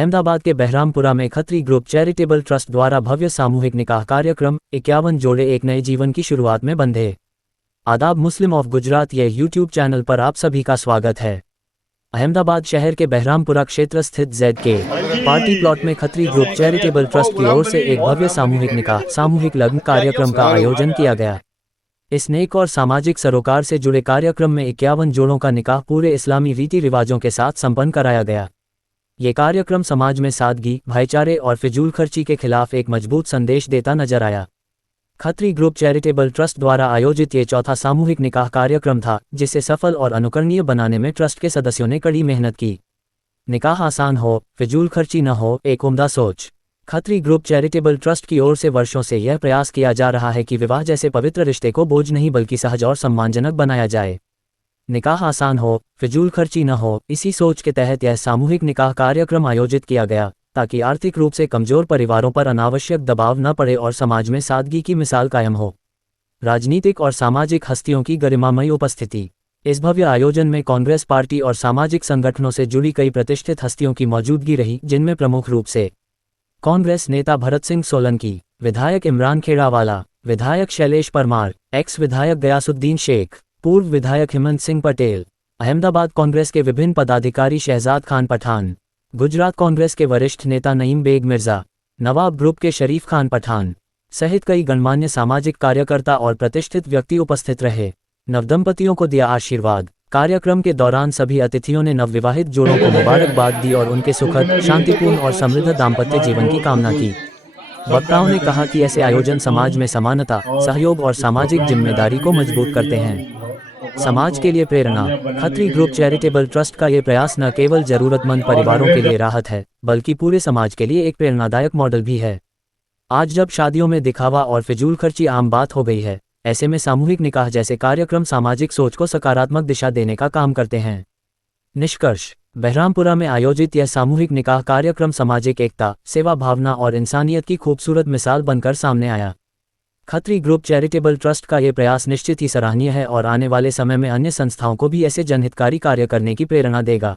अहमदाबाद के बहरामपुरा में Khatri group charitable trust द्वारा भव्य सामूहिक निकाह कार्यक्रम, 51 जोड़े एक नए जीवन की शुरुआत में बंधे। आदाब मुस्लिम ऑफ गुजरात ये यूट्यूब चैनल पर आप सभी का स्वागत है। अहमदाबाद शहर के बहरामपुरा क्षेत्र स्थित ZK पार्टी प्लॉट में खत्री ग्रुप चैरिटेबल ट्रस्ट की ओर से एक भव्य सामूहिक निकाह सामूहिक लग्न कार्यक्रम का आयोजन किया गया। इस नेक और सामाजिक सरोकार से जुड़े कार्यक्रम में 51 जोड़ों का निकाह पूरे इस्लामी रीति रिवाजों के साथ संपन्न कराया गया। ये कार्यक्रम समाज में सादगी, भाईचारे और फिजूल खर्ची के खिलाफ एक मजबूत संदेश देता नजर आया। खत्री ग्रुप चैरिटेबल ट्रस्ट द्वारा आयोजित ये चौथा सामूहिक निकाह कार्यक्रम था, जिसे सफल और अनुकरणीय बनाने में ट्रस्ट के सदस्यों ने कड़ी मेहनत की। निकाह आसान हो, फिजूल खर्ची न हो, एक उम्दा सोच। खत्री ग्रुप चैरिटेबल ट्रस्ट की ओर से वर्षों से यह प्रयास किया जा रहा है कि विवाह जैसे पवित्र रिश्ते को बोझ नहीं बल्कि सहज और सम्मानजनक बनाया जाए। निकाह आसान हो, फिजूल खर्ची न हो, इसी सोच के तहत यह सामूहिक निकाह कार्यक्रम आयोजित किया गया, ताकि आर्थिक रूप से कमजोर परिवारों पर अनावश्यक दबाव न पड़े और समाज में सादगी की मिसाल कायम हो। राजनीतिक और सामाजिक हस्तियों की गरिमामयी उपस्थिति। इस भव्य आयोजन में कांग्रेस पार्टी और सामाजिक संगठनों से जुड़ी कई प्रतिष्ठित हस्तियों की मौजूदगी रही, जिनमें प्रमुख रूप से कांग्रेस नेता भरत सिंह सोलंकी, विधायक इमरान खेड़ावाला, विधायक शैलेश परमार, एक्स विधायक गयासुद्दीन शेख, पूर्व विधायक हेमंत सिंह पटेल, अहमदाबाद कांग्रेस के विभिन्न पदाधिकारी शहजाद खान पठान, गुजरात कांग्रेस के वरिष्ठ नेता नईम बेग मिर्जा, नवाब ग्रुप के शरीफ खान पठान सहित कई गणमान्य सामाजिक कार्यकर्ता और प्रतिष्ठित व्यक्ति उपस्थित रहे। नवदंपतियों को दिया आशीर्वाद। कार्यक्रम के दौरान सभी अतिथियों ने नवविवाहित जोड़ों को मुबारकबाद दी और उनके सुखद, शांतिपूर्ण और समृद्ध दाम्पत्य जीवन की कामना की। वक्ताओं ने कहा कि ऐसे आयोजन समाज में समानता, सहयोग और सामाजिक जिम्मेदारी को मजबूत करते हैं। समाज के लिए प्रेरणा। खत्री ग्रुप चैरिटेबल ट्रस्ट का ये प्रयास न केवल जरूरतमंद परिवारों के लिए राहत है, बल्कि पूरे समाज के लिए एक प्रेरणादायक मॉडल भी है। आज जब शादियों में दिखावा और फिजूल खर्ची आम बात हो गई है, ऐसे में सामूहिक निकाह जैसे कार्यक्रम सामाजिक सोच को सकारात्मक दिशा देने का काम करते हैं। निष्कर्ष: बहरामपुरा में आयोजित यह सामूहिक निकाह कार्यक्रम सामाजिक एकता, सेवा भावना और इंसानियत की खूबसूरत मिसाल बनकर सामने आया। खत्री ग्रुप चैरिटेबल ट्रस्ट का ये प्रयास निश्चित ही सराहनीय है और आने वाले समय में अन्य संस्थाओं को भी ऐसे जनहितकारी कार्य करने की प्रेरणा देगा।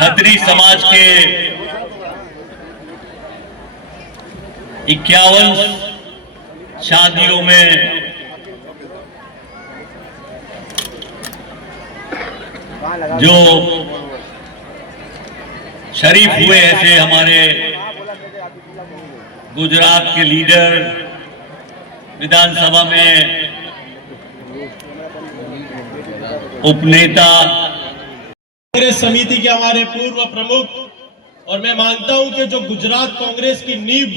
खत्री समाज के 51 शादियों में जो शरीफ हुए, ऐसे हमारे गुजरात के लीडर, विधानसभा में उपनेता, कांग्रेस समिति के हमारे पूर्व प्रमुख, और मैं मानता हूं कि जो गुजरात कांग्रेस की नींव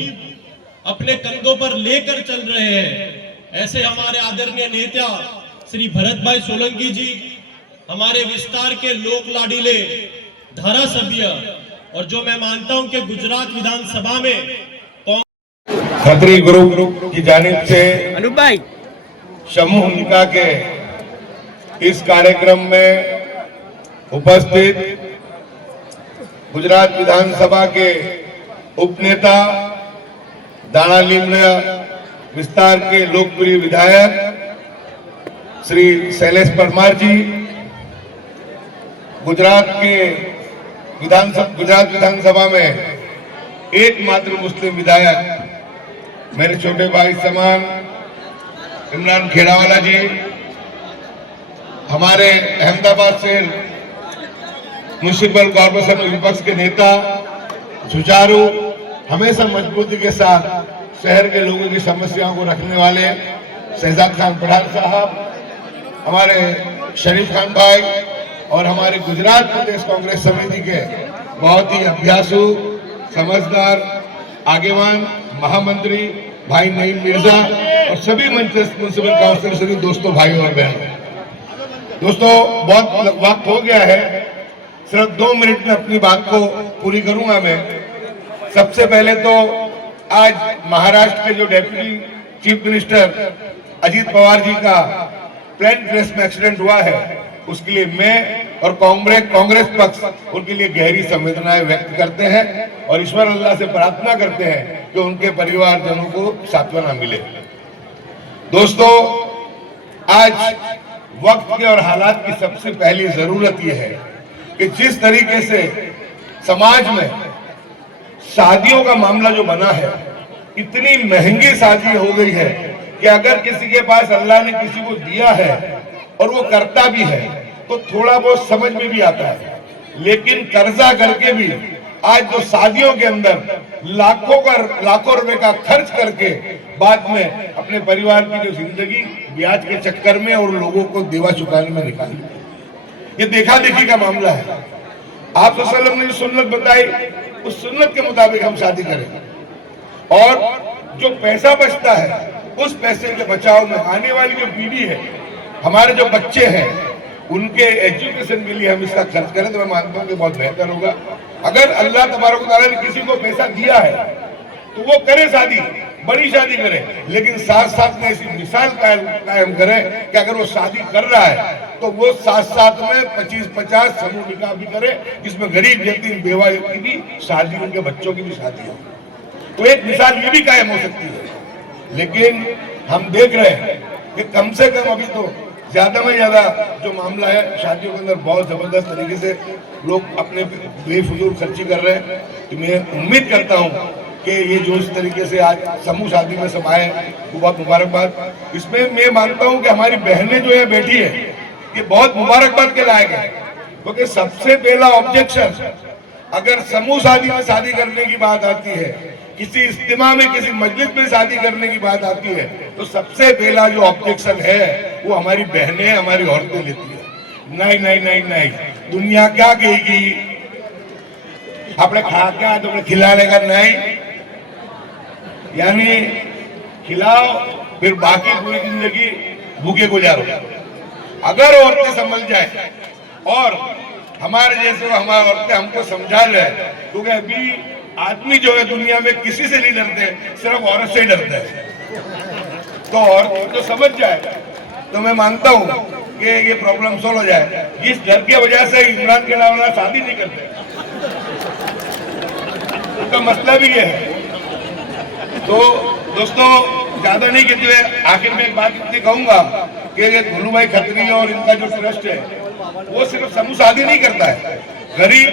अपने कंधों पर लेकर चल रहे हैं, ऐसे हमारे आदरणीय नेता श्री भरत भाई सोलंकी जी, हमारे विस्तार के लोक लाडीले धारासभ्य, और जो मैं मानता हूं कि गुजरात विधानसभा में खत्री ग्रुप की जानिब से समूह निकाह के इस कार्यक्रम में उपस्थित गुजरात विधानसभा के उपनेता, दाणा लीमड़ा विस्तार के लोकप्रिय विधायक श्री शैलेश परमार जी, गुजरात विधानसभा में एकमात्र मुस्लिम विधायक मेरे छोटे भाई समान इमरान खेड़ावाला जी, हमारे अहमदाबाद से म्युनिसिपल कॉर्पोरेशन विपक्ष के नेता, सुचारू, हमेशा मजबूती के साथ शहर के लोगों की समस्याओं को रखने वाले शहजाद खान पठान साहब, हमारे शरीफ खान भाई और हमारे गुजरात प्रदेश कांग्रेस समिति के बहुत ही अभ्यासु, समझदार, आगेवान, महामंत्री भाई नईम मिर्जा और सभी म्युनिसिपल काउंसिल सभी दोस्तों, भाइयों और बहनों, दोस्तों बहुत वक्त हो गया है, सिर्फ 2 मिनट में अपनी बात को पूरी करूंगा मैं। सबसे पहले तो आज महाराष्ट्र के जो deputy chief minister Ajit Pawar ji का प्लेन क्रेश में एक्सीडेंट हुआ है, उसके लिए मैं और कांग्रेस पक्ष उनके लिए गहरी संवेदनाएं व्यक्त करते हैं और ईश्वर अल्लाह से प्रार्थना करते हैं कि उनके परिवारजनों को सांत्वना मिले। दोस्तों, आज वक्त के और हालात की सबसे पहली जरूरत यह है कि जिस तरीके से समाज में शादियों का मामला जो बना है, इतनी महंगी शादी हो गई है कि अगर किसी के पास अल्लाह ने किसी को दिया है और वो करता भी है तो थोड़ा बहुत समझ में भी आता है, लेकिन कर्जा करके भी आज जो शादियों के अंदर लाखों रुपए का खर्च करके बाद में अपने परिवार की जो जिंदगी ब्याज के चक्कर में और लोगों को देवा चुकाने में निकाली, ये देखा देखी का मामला है। आप सल्लल्लाहु ने जो सुन्नत बताई, उस सुन्नत के मुताबिक हम शादी करें और जो पैसा बचता है उस पैसे के बचाव में आने वाली जो पीढ़ी है, हमारे जो बच्चे हैं, उनके एजुकेशन के लिए हम इसका खर्च करें तो मैं मानता हूँ कि बहुत बेहतर होगा। अगर अल्लाह तबारक व तआला ने किसी को पैसा दिया है तो वो करे शादी, बड़ी शादी करे, लेकिन साथ साथ में ऐसी मिसाल कायम करे कि अगर वो शादी कर रहा है तो वो साथ साथ में 25-50 समूह निकाह भी करे, जिसमें गरीब यतीम बेवा की भी शादी, उनके बच्चों की भी शादी हो, तो एक मिसाल ये भी कायम हो सकती है। लेकिन हम देख रहे हैं कि कम से कम अभी तो ज्यादा में ज्यादा जो मामला है शादियों के अंदर बहुत जबरदस्त तरीके से लोग अपने बेफजूल खर्ची कर रहे हैं। तो मैं उम्मीद करता हूं कि ये जो इस तरीके से आज समूह शादी में सब आए वो बहुत मुबारकबाद। इसमें मैं मानता हूं कि हमारी बहनें जो है बैठी है, ये बहुत मुबारकबाद के लायक है, क्योंकि सबसे पहला ऑब्जेक्शन अगर समूह शादी में शादी करने की बात आती है, किसी इज्तिमा में किसी मजलिस में शादी करने की बात आती है, तो सबसे पहला जो ऑब्जेक्शन है वो हमारी बहनें, हमारी औरतें लेती है। नहीं नहीं नहीं नहीं, दुनिया क्या कहेगी, आपने खा क्या तो खिलाने का नहीं, यानी खिलाओ फिर बाकी पूरी जिंदगी भूखे गुजारो। अगर औरतें समझ जाए और हमारे जैसे हमारी औरतें हमको समझा जाए, क्योंकि अभी आदमी जो है दुनिया में किसी से नहीं डरते, सिर्फ औरत से ही डरते हैं, तो औरत तो समझ जाए तो मैं मानता हूं कि ये प्रॉब्लम सोल्व हो जाए। इस डर की वजह से इमरान के अलावा शादी नहीं करते, उनका मसला भी ये है। तो दोस्तों, ज्यादा नहीं कहते हुए आखिर में एक बात इतनी कहूंगा कि गुल्लू भाई खत्री और इनका जो ट्रस्ट है वो सिर्फ समूह शादी नहीं करता है, गरीब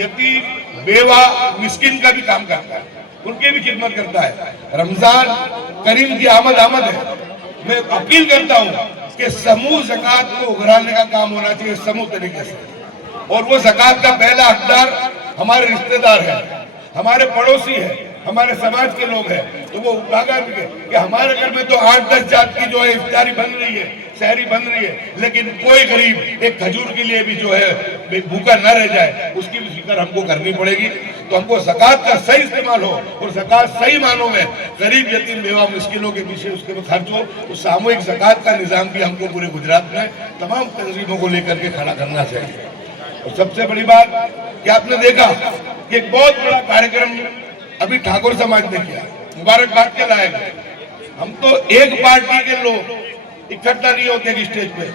यतीम बेवा मिस्किन का भी काम करता है, उनकी भी खिदमत करता है। रमजान करीम की आमद है, मैं अपील करता हूं कि समूह ज़कात को उघराने का काम होना चाहिए समूह तरीके से, और वो ज़कात का पहला हकदार हमारे रिश्तेदार है, हमारे पड़ोसी है, हमारे समाज के लोग हैं, तो वो उजागर कि हमारे घर में तो 8-10 जात की जो है इफ्तारी बन रही है, शहरी बन रही है, लेकिन कोई गरीब एक खजूर के लिए भी जो है भूखा न रह जाए, उसकी भी फिक्र हमको करनी पड़ेगी। तो हमको ज़कात का सही इस्तेमाल हो और ज़कात सही मानों में गरीब यतीम बेवा मुश्किलों के पीछे उसके पे खर्च हो, उस सामूहिक ज़कात का निज़ाम भी हमको पूरे गुजरात में तमाम तंजीमों को लेकर के खड़ा करना चाहिए। और सबसे बड़ी बात कि आपने देखा कि एक बहुत बड़ा कार्यक्रम अभी ठाकुर समाज ने किया, मुबारकबाद के लायक है। हम तो एक पार्टी के लोग इकट्ठा नहीं होते स्टेज पे,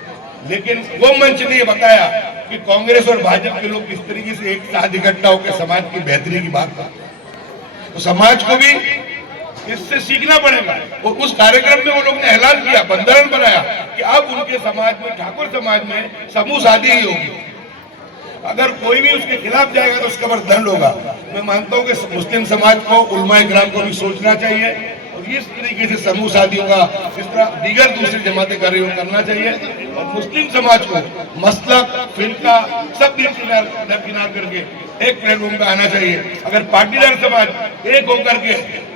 लेकिन वो मंच ने बताया कि कांग्रेस और भाजपा के लोग किस तरीके से एक साथ इकट्ठा होकर समाज की बेहतरी की बात करते हैं। तो समाज को भी इससे सीखना पड़ेगा। और उस कार्यक्रम में वो लोग ने ऐलान किया, बंधन बनाया कि अब उनके समाज में, ठाकुर समाज में समूह शादी ही होगी। अगर कोई भी उसके खिलाफ जाएगा तो उसके ऊपर दंड होगा। मैं मानता हूं कि मुस्लिम समाज को, उलमाए किराम को भी सोचना चाहिए और इस तरीके से समूह शादियों का जिस तरह दीगर दूसरी जमातें कर रही हो करना चाहिए। और मुस्लिम समाज को मसलक, फिरका सब दरकिनार करके एक प्लेटफॉर्म पे आना चाहिए। अगर पाटीदार समाज एक होकर के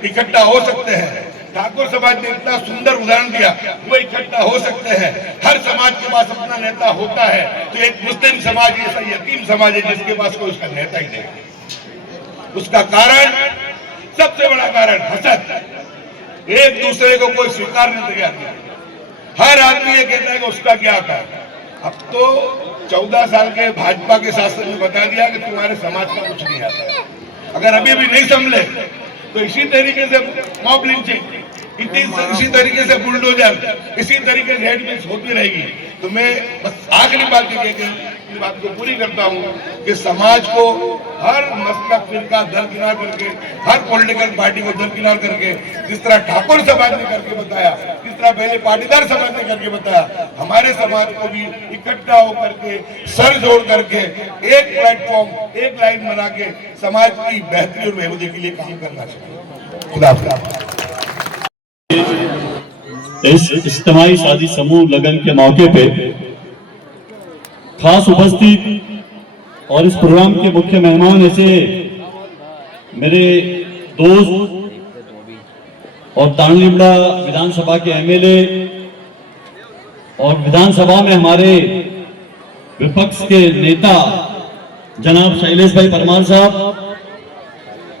इकट्ठा हो सकते हैं, ठाकुर समाज ने इतना सुंदर उदाहरण दिया, वो इकट्ठा हो सकते हैं। हर समाज के पास अपना नेता होता है, तो एक मुस्लिम समाज ऐसा यतीम समाज है जिसके पास कोई उसका नेता ही नहीं। उसका कारण, सबसे बड़ा कारण हसद। एक दूसरे को कोई स्वीकार नहीं तैयार किया। हर आदमी ये कहता है कि उसका क्या आता है। अब तो 14 साल के भाजपा के शासन ने बता दिया कि तुम्हारे समाज का कुछ नहीं आता। अगर अभी भी नहीं समझे तो इसी तरीके से मॉब लिंचिंग, इसी तरीके से बुलडोजर, इसी तरीके से हेडमिस होती रहेगी। तो मैं बस आखिरी बात ये कहकर बात को पूरी करता हूँ कि समाज को हर मसलक फिरका दरकिनार करके, हर पॉलिटिकल पार्टी को दरकिनार करके, जिस तरह ठाकुर समाज ने करके बताया, जिस तरह पहले पाटीदार समाज ने करके बताया, हमारे समाज को भी इकट्ठा होकर के, सर जोड़ करके, एक प्लेटफॉर्म, एक लाइन बना के समाज की बेहतरी और बेहूदी के लिए काम करना चाहिए। खुदा हाफिज़। इस इज्तिमाई शादी समूह लगन के मौके पे खास उपस्थित और इस प्रोग्राम के मुख्य मेहमान ऐसे मेरे दोस्त और तांडलिमड़ा विधानसभा के एमएलए और विधानसभा में हमारे विपक्ष के नेता जनाब शैलेश भाई परमार साहब,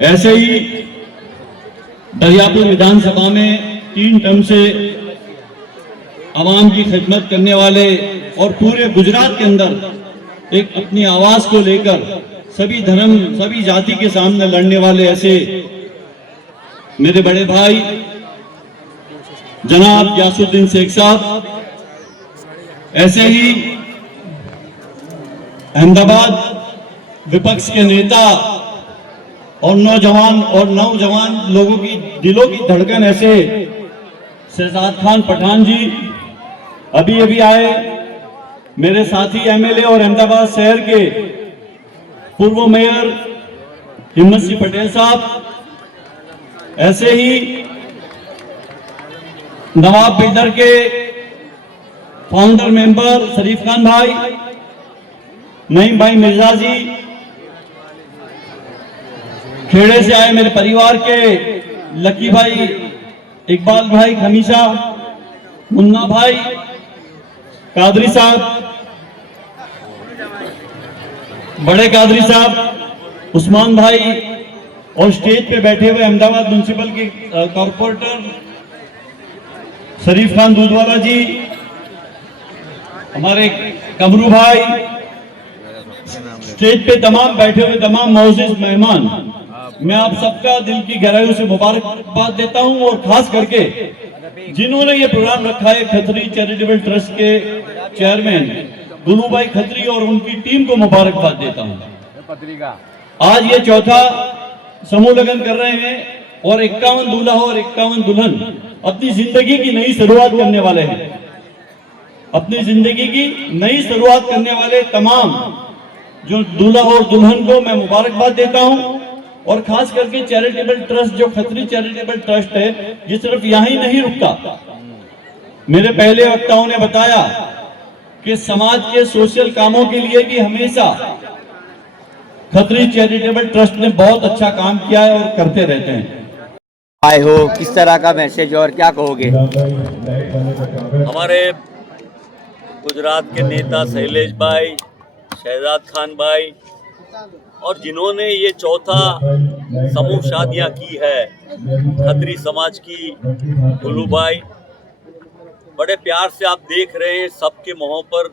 ऐसे ही दरियापुर विधानसभा में 3 टर्म से आवाम की खिदमत करने वाले और पूरे गुजरात के अंदर एक अपनी आवाज को लेकर सभी धर्म, सभी जाति के सामने लड़ने वाले ऐसे मेरे बड़े भाई जनाब यासुद्दीन शेख साहब, ऐसे ही अहमदाबाद विपक्ष के नेता और नौजवान लोगों की दिलों की धड़कन ऐसे शहजाद खान पठान जी अभी अभी आए, मेरे साथी एमएलए और अहमदाबाद शहर के पूर्व मेयर हिम्मत सिंह पटेल साहब, ऐसे ही नवाब बिल्डर के फाउंडर मेंबर शरीफ खान भाई, नईम भाई मिर्जा जी, खेड़े से आए मेरे परिवार के लकी भाई, इकबाल भाई खमीसा, मुन्ना भाई, कादरी साहब, बड़े कादरी साहब, उस्मान भाई और स्टेज पे बैठे हुए अहमदाबाद म्युनिसिपल के कॉर्पोरेटर शरीफ खान दूधवाला जी, हमारे कमरू भाई, स्टेज पे तमाम बैठे हुए तमाम मौजूद मेहमान, मैं आप सबका दिल की गहराइयों से मुबारकबाद देता हूं और खास करके जिन्होंने ये प्रोग्राम रखा है खत्री चैरिटेबल ट्रस्ट के चेयरमैन गुलू भाई खत्री और उनकी टीम को मुबारकबाद देता हूं। आज ये चौथा समूह लगन कर रहे हैं और 51 दूल्हा और 51 दुल्हन अपनी जिंदगी की नई शुरुआत करने वाले हैं। अपनी जिंदगी की नई शुरुआत करने वाले तमाम जो दूल्हा और दुल्हन को मैं मुबारकबाद देता हूं और खास करके चैरिटेबल ट्रस्ट जो खत्री चैरिटेबल ट्रस्ट है, ये सिर्फ यहां ही नहीं रुकता। मेरे पहले वक्ताओं ने बताया कि समाज के सोशल कामों के लिए भी हमेशा खत्री चैरिटेबल ट्रस्ट ने बहुत अच्छा काम किया है और करते रहते हैं। आए हो, किस तरह का मैसेज और क्या कहोगे? हमारे गुजरात के नेता शैलेश भाई, शहजाद खान भाई और जिन्होंने ये चौथा समूह शादियां की है खत्री समाज की, गुल्लू भाई, बड़े प्यार से आप देख रहे हैं सबके मुंहों पर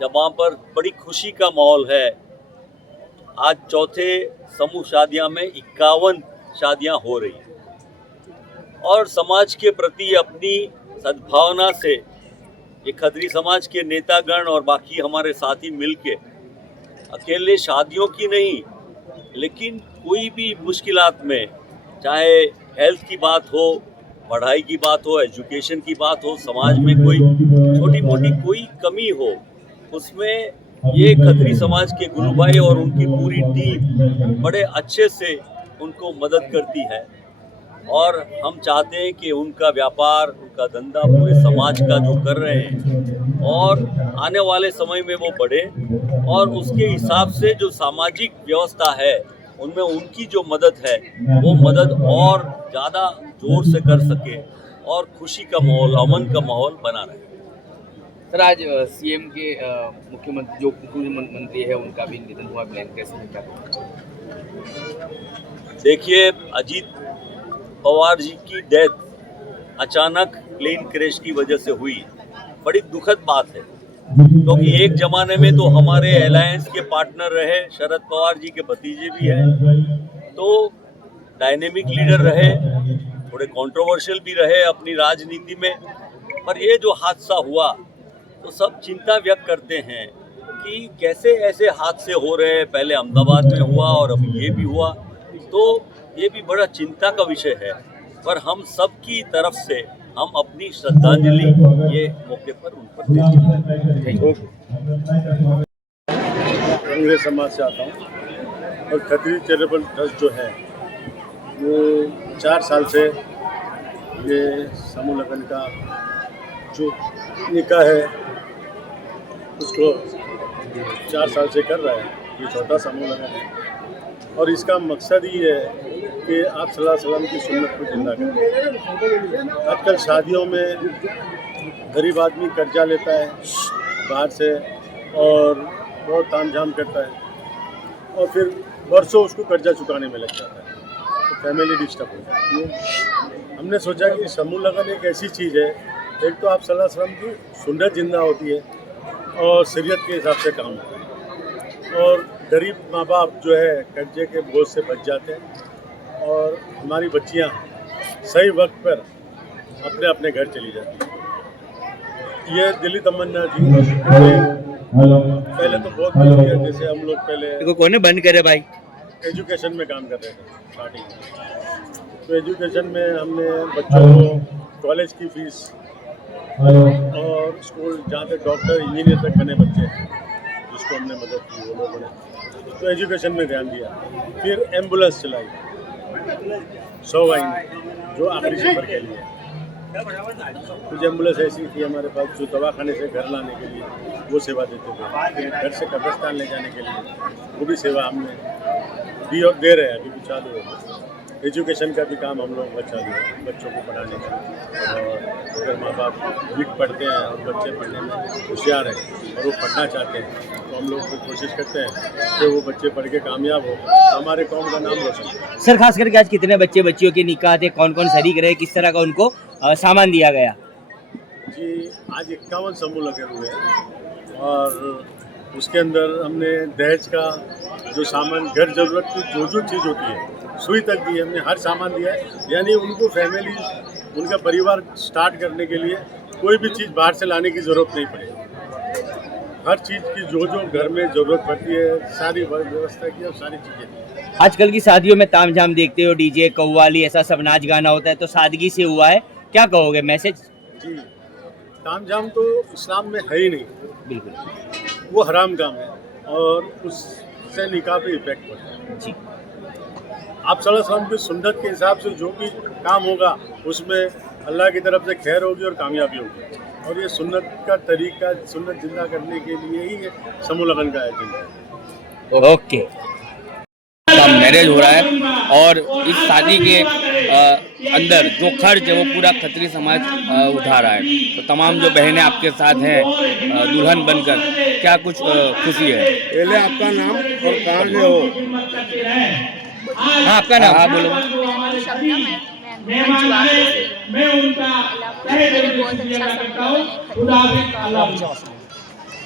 जहाँ पर बड़ी खुशी का माहौल है। आज चौथे समूह शादियां में 51 शादियां हो रही हैं और समाज के प्रति अपनी सद्भावना से ये खत्री समाज के नेतागण और बाकी हमारे साथी मिलके अकेले शादियों की नहीं, लेकिन कोई भी मुश्किलात में, चाहे हेल्थ की बात हो, पढ़ाई की बात हो, एजुकेशन की बात हो, समाज में कोई छोटी मोटी कोई कमी हो, उसमें ये खत्री समाज के गुरु भाई और उनकी पूरी टीम बड़े अच्छे से उनको मदद करती है। और हम चाहते हैं कि उनका व्यापार, उनका धंधा पूरे समाज का जो कर रहे हैं और आने वाले समय में वो बढ़े और उसके हिसाब से जो सामाजिक व्यवस्था है उनमें उनकी जो मदद है वो मदद और ज़्यादा जोर से कर सके और खुशी का माहौल, अमन का माहौल बना रहे। सर, आज सीएम के मुख्यमंत्री जो मुख्यमंत्री है उनका भी निधन हुआ, प्लान कैसे क्या? देखिए, अजीत पवार जी की डेथ अचानक प्लेन क्रैश की वजह से हुई, बड़ी दुखद बात है। क्योंकि एक जमाने में तो हमारे अलायंस के पार्टनर रहे, शरद पवार जी के भतीजे भी हैं, तो डायनेमिक लीडर रहे, थोड़े कंट्रोवर्शियल भी रहे अपनी राजनीति में। पर ये जो हादसा हुआ तो सब चिंता व्यक्त करते हैं कि कैसे ऐसे हादसे हो रहे हैं। पहले अहमदाबाद में हुआ और अब ये भी हुआ, तो ये भी बड़ा चिंता का विषय है। पर हम सब की तरफ से हम अपनी श्रद्धांजलि ये मौके पर उन पर देते हैं। कांग्रेस समाज से आता हूँ और खत्री चैरिटेबल ट्रस्ट जो है वो 4 साल से ये समूह लगन का जो निकाह है उसको 4 साल से कर रहा है। ये छोटा समूह लगन है और इसका मकसद ही है कि आप सल्लल्लाहु अलैहि वसल्लम की सुन्नत को जिंदा करें। आजकल शादियों में गरीब आदमी कर्जा लेता है बाहर से और बहुत तामझाम करता है और फिर बरसों उसको कर्जा चुकाने में लग जाता है, तो फैमिली डिस्टर्ब हो जाती है। हमने सोचा कि समूह लगन एक ऐसी चीज़ है, एक तो आप सल्लल्लाहु अलैहि वसल्लम की सुन्नत जिंदा होती है और शरीयत के हिसाब से काम होता है और गरीब माँ बाप जो है कर्जे के बोझ से बच जाते हैं और हमारी बच्चियाँ सही वक्त पर अपने अपने घर चली जाती हैं। ये दिली तमन्ना थी। पहले तो बहुत कुछ किया, जैसे हम लोग पहले कौन बंद करे भाई, एजुकेशन में काम कर रहे थे स्टार्टिंग में। तो एजुकेशन में हमने बच्चों को कॉलेज की फीस और स्कूल जहाँ तक डॉक्टर इंजीनियर तक बने बच्चे हैं जिसको हमने मदद की, वो लोगों ने तो एजुकेशन में ध्यान दिया। फिर एम्बुलेंस चलाई 100 वाहिनी जो आखिरी सफर के लिए। कुछ एम्बुलेंस ऐसी थी हमारे पास जो दवाखाने से घर लाने के लिए वो सेवा देते थे, फिर घर से कब्रिस्तान ले जाने के लिए वो भी सेवा हमने दी और दे रहे हैं, अभी भी चालू है। एजुकेशन का भी काम हम लोग चालू है, बच्चों को पढ़ाने का। और अगर माँ बाप वीक पढ़ते हैं और बच्चे पढ़ने में होशियार हैं और वो पढ़ना चाहते हैं तो हम लोग को कोशिश करते हैं कि वो बच्चे पढ़ के कामयाब हो, हमारे कौम का नाम रोशन हो। सर खास करके आज कितने बच्चे बच्चियों के निकाह थे, कौन कौन शरीक रहे, किस तरह का उनको सामान दिया गया? जी आज 51 समूह लगे हुए हैं और उसके अंदर हमने दहेज का जो सामान, घर ज़रूरत की जो चीज़ होती है, सुई तक दी, हमने हर सामान दिया है। यानी उनको फैमिली, उनका परिवार स्टार्ट करने के लिए कोई भी चीज़ बाहर से लाने की ज़रूरत नहीं पड़ेगी। हर चीज़ की जो घर में ज़रूरत पड़ती है सारी व्यवस्था की और सारी चीज़ें दी। आजकल की शादियों में तामझाम देखते हो, डीजे कव्वाली ऐसा सब नाच गाना होता है, तो सादगी से हुआ है, क्या कहोगे मैसेज? जी तामझाम तो इस्लाम में है ही नहीं, बिल्कुल वो हराम काम है और उससे निकाह पे इफेक्ट पड़ता है। जी आप सल्लल्लाहु अलैहि वसल्लम की सुन्नत के हिसाब से जो भी काम होगा उसमें अल्लाह की तरफ से खैर होगी और कामयाबी होगी। और ये सुन्नत का तरीका, सुन्नत जिंदा करने के लिए ही ये समूह लगन का आयोजन है। ओके, मैरिज हो रहा है और इस शादी के अंदर जो खर्च है वो पूरा खत्री समाज उठा रहा है। तो तमाम जो बहनें आपके साथ हैं दुल्हन बनकर, क्या कुछ खुशी है? पहले आपका नाम और कहाँ से हो? हाँ आपका नाम? हाँ बोलो।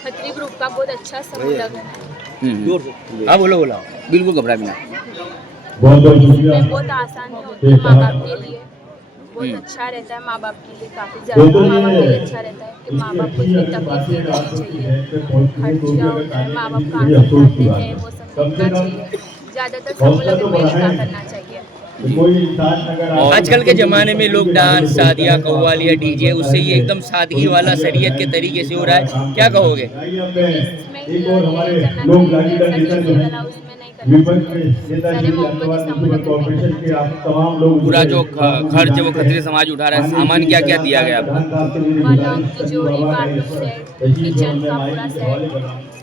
खत्री ग्रुप का बहुत अच्छा समूह लगन है। हाँ बोलो बोलो, बिल्कुल घबरा बिना। बहुत आसान है माँ बाप के लिए, बहुत अच्छा रहता है माँ बाप के लिए, काफ़ी ज़्यादा माँ बाप के लिए अच्छा रहता है कि माँ बाप को इतनी तकलीफ नहीं देनी चाहिए। खर्चा होता है, माँ बाप काम करते हैं, वो सब देखना चाहिए। ज़्यादातर समूह लगन में निकाह करना चाहिए। आजकल के ज़माने में लोग डांस, शादियाँ, कव्वालियाँ, डीजे, उससे ये एकदम सादगी वाला शरीयत के तरीके से हो रहा है, क्या कहोगे? इसमें ये करना चाहिए, ऐसा डीजे वाला उसमें नहीं करना चाहिए। सारे मोहब्बती समूह लगन में करना चाहिए। पूरा जो खर्च है वो खत्री समाज उठा रहा है। सामान क्या क्या दिया गया आपको? पलंग, तिजोरी, बाथरूम सेट, किचन का पूरा सेट,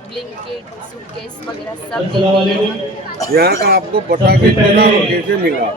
ब्लिंकेट, सूटकेस वगैरह सब देते हैं। यहाँ का आपको पटाखे कैसे मिला?